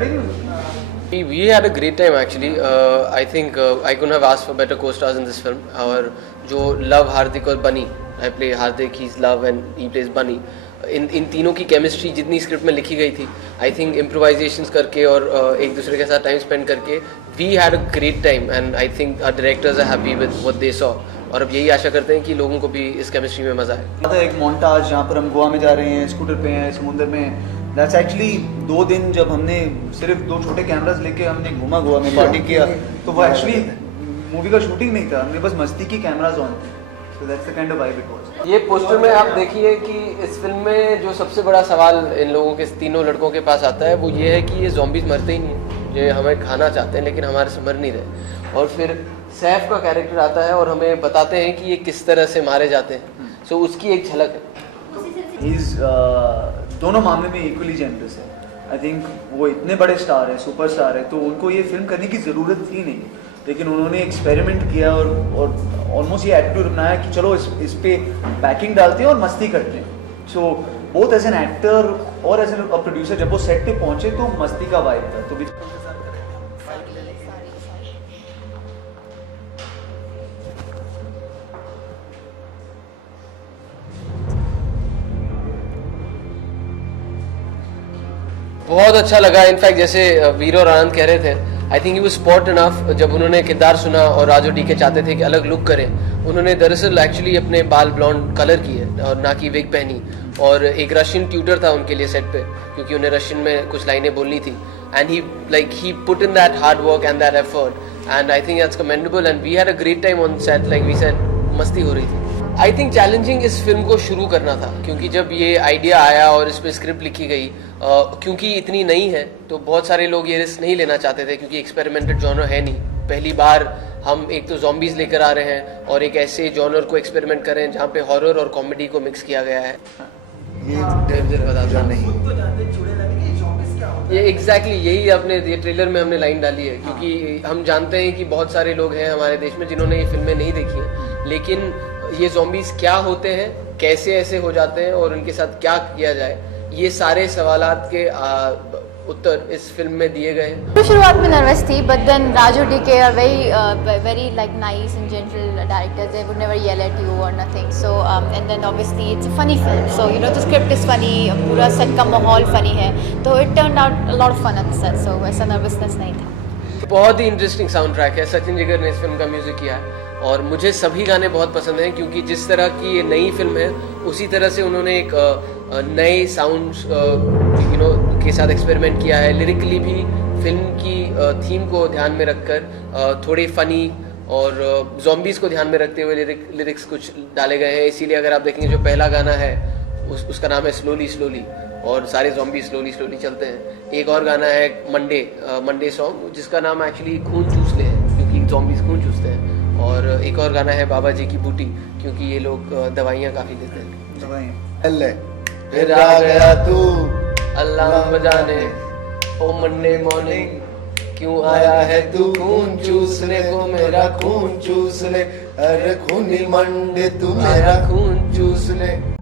We had a great time actually. I think I couldn't have asked for better co-stars in this film. और जो love हार्दिक और बनी, I play Hardik, he's love and he plays बनी. इन तीनों की chemistry जितनी script में लिखी गई थी, आई थिंक इम्प्रोवाइजेशंस करके और एक दूसरे के साथ टाइम स्पेंड करके we had a great time and I think our directors are happy with what they saw. और अब यही आशा करते हैं कि लोगों को भी इस केमिस्ट्री में मजा आए. एक मोन्टाज जहाँ पर हम गोवा में जा रहे हैं, स्कूटर पे हैं, समुंदर में. दैट्स एक्चुअली 2 दिन जब हमने सिर्फ 2 छोटे कैमरास लेके हमने घूमा गोवा में, पार्टी किया, तो वो एक्चुअली मूवी का शूटिंग नहीं था, हमने बस मस्ती की cameras on. So that's the kind of vibe it was. ये पोस्टर में आप देखिए कि इस फिल्म में जो सबसे बड़ा सवाल इन लोगों के, तीनों लड़कों के पास आता है, वो ये है कि ये ज़ॉम्बीज़ मरते ही नहीं, ये हमें खाना चाहते हैं लेकिन हमारे से मर नहीं रहे. और फिर सैफ का कैरेक्टर आता है और हमें बताते हैं कि ये किस तरह से मारे जाते हैं. सो उसकी एक झलक है. दोनों मामले में इक्वली जेनरस है. आई थिंक वो इतने बड़े स्टार है, सुपरस्टार है, तो उनको ये फिल्म करने की ज़रूरत थी नहीं, लेकिन उन्होंने एक्सपेरिमेंट किया और ऑलमोस्ट ये एटीट्यूड बनाया कि चलो इस पे बैकिंग डालते हैं और मस्ती करते हैं. So both as an actor और एज एन प्रोड्यूसर जब वो सेट पे पहुंचे तो मस्ती का वाइब था. तो बहुत अच्छा लगा. इनफैक्ट जैसे वीर और आनंद कह रहे थे, I think he was spot enough. जब उन्होंने किरदार सुना और राजू डी के चाहते थे कि अलग लुक करें, उन्होंने दरअसल एक्चुअली अपने बाल ब्लॉन्ड कलर किए और ना कि विग पहनी. और एक रशियन ट्यूटर था उनके लिए सेट पे, क्योंकि उन्हें रशियन में कुछ लाइनें बोलनी थी. And he put in that hard work and that effort and I think that's commendable. And we had a great time on set. Like we said, मस्ती हो रही थी. आई थिंक चैलेंजिंग इस फिल्म को शुरू करना था, क्योंकि जब ये आइडिया आया और इस पर स्क्रिप्ट लिखी गई, क्योंकि इतनी नई है तो बहुत सारे लोग ये रिस्क नहीं लेना चाहते थे, क्योंकि एक्सपेरिमेंटल जॉनर है नहीं. पहली बार हम एक तो ज़ॉम्बीज़ लेकर आ रहे हैं और एक ऐसे जॉनर को एक्सपेरिमेंट कर रहे हैं जहाँ पे हॉरर और कॉमेडी को मिक्स किया गया है. ये एग्जैक्टली यही अपने ये ट्रेलर में हमने लाइन डाली है, क्योंकि हम जानते हैं कि बहुत सारे लोग हैं हमारे देश में जिन्होंने ये फिल्में नहीं देखी हैं, लेकिन ये ज़ॉम्बीज़ क्या होते हैं, कैसे ऐसे हो जाते हैं और उनके साथ क्या किया जाए, ये सारे सवालात के उत्तर इस फिल्म में दिए गए हैं. तो शुरुआत में नर्वस थी, but then Raju D K are very like nice and gentle directors. They would never yell at you or nothing. So and then obviously it's a funny film, so you know the script is funny, पूरा set का माहौल funny है, तो it turn out a lot of fun at set. So वैसा nervousness नहीं था. बहुत ही interesting sound track है. सचिन जिगर ने इस फिल्म का म्यूजिक किया है और मुझे सभी गाने बहुत पसंद हैं, क्योंकि जिस तरह की ये नई फिल्म है उसी तरह से उन्होंने एक नए साउंड के साथ एक्सपेरिमेंट किया है. लिरिकली भी फिल्म की थीम को ध्यान में रखकर थोड़े फनी और ज़ॉम्बीज़ को ध्यान में रखते हुए लिरिक्स कुछ डाले गए हैं. इसीलिए अगर आप देखेंगे जो पहला गाना है उसका नाम है स्लोली स्लोली, और सारे ज़ॉम्बी स्लोली स्लोली चलते हैं. एक और गाना है मंडे सॉन्ग, जिसका नाम एक्चुअली खून चूस ले है, क्योंकि ज़ॉम्बीज़ खून चूसते हैं. और एक और गाना है बाबा जी की बूटी, क्योंकि ये लोग दवाइयाँ काफ़ी लेते हैं. फिर आ गया तू अल्लाह जाने ओ मंडे मॉर्निंग, क्यों आया है तू खून चूसने को, मेरा खून चूस ले. अरे खूनी मंडे तू मेरा खून चूस ले.